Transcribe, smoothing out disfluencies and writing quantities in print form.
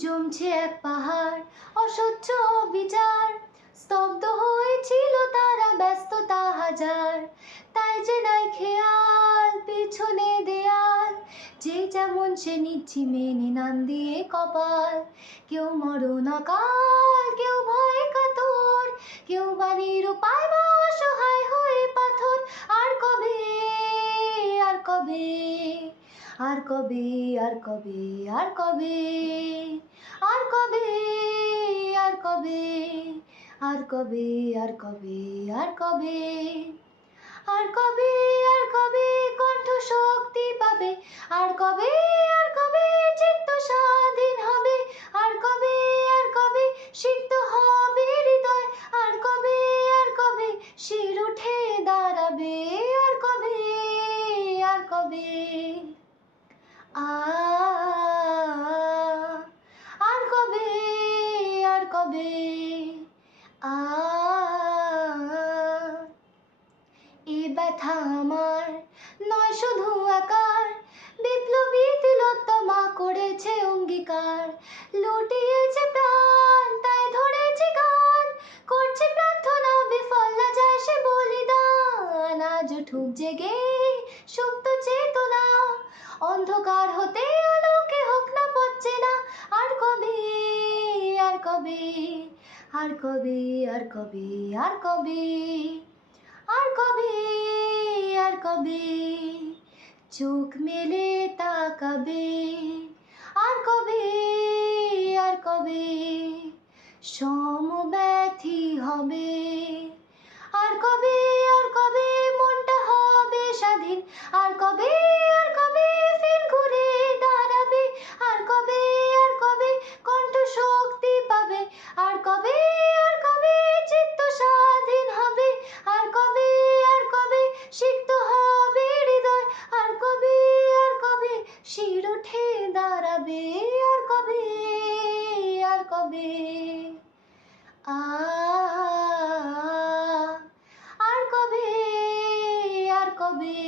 জমছে এক পাহাড় অসহ্য বিচার, স্তব্ধ হয়েছিল তারা ব্যস্ততা হাজার। তাই যে নাই খেয়াল পিছনে দেয়াল, যে যেমন সে নিচ্ছি মেনে নাম দিয়ে কপাল। কেউ মরণ অকাল, কেউ ভয়ে কাতর, কেউ বা নিরুপায় বা অসহায় হয়ে পাথর। আর কবে, আর কবে, আর কবে, আর কবে, আর কবে, আর কবে, আর কবে, আর কবে, আর কবে, আর কবে, আর কবে, আর কবে কণ্ঠ শক্তি পাবে, আর কবে, আর কবে চিত্ত স্বাধীন হবে, আর কবে, আর কবে সিক্ত হবে হৃদয়, আর কবে, আর কবে শির উঠে দাঁড়াবে, আর কবে, আর কবে, আর কবে, আর কবে, এ ব্যথা আমার নয় শুধু আকার, বিপ্লবী তিলোত্তমা করেছে অঙ্গীকার। লুটিয়েছে প্রাণ তাই ধরেছে গান, করছে প্রার্থনা বিফল না যায় সে বলিদান। আজ উঠুক জেগে সুপ্ত চেতনা, অন্ধকার হতে আলোকে হোক না পচ্ছে না। আর কবে, আর কবে, আর কবে, আর কবে, আর কবে, আর কবে, আর কবে চোখ মেলে তাকাবে, আর কবে, আর কবে সমব্যথী হবে, আর কবে, আর কবে মনটা হবে স্বাধীন, আর কবে, আর কবে ফের ঘুরে দাঁড়াবে, আর কবে, আর কবে কণ্ঠ শক্তি পাবে, আর কবে, আর কবে চিত্ত স্বাধীন হবে, আর কবে, আর কবে সিক্ত হবে হৃদয়, আর কবে, আর কবে শির উঠে দাঁড়াবে, আর কবে, আর কবে, আর কবে, আর কবে,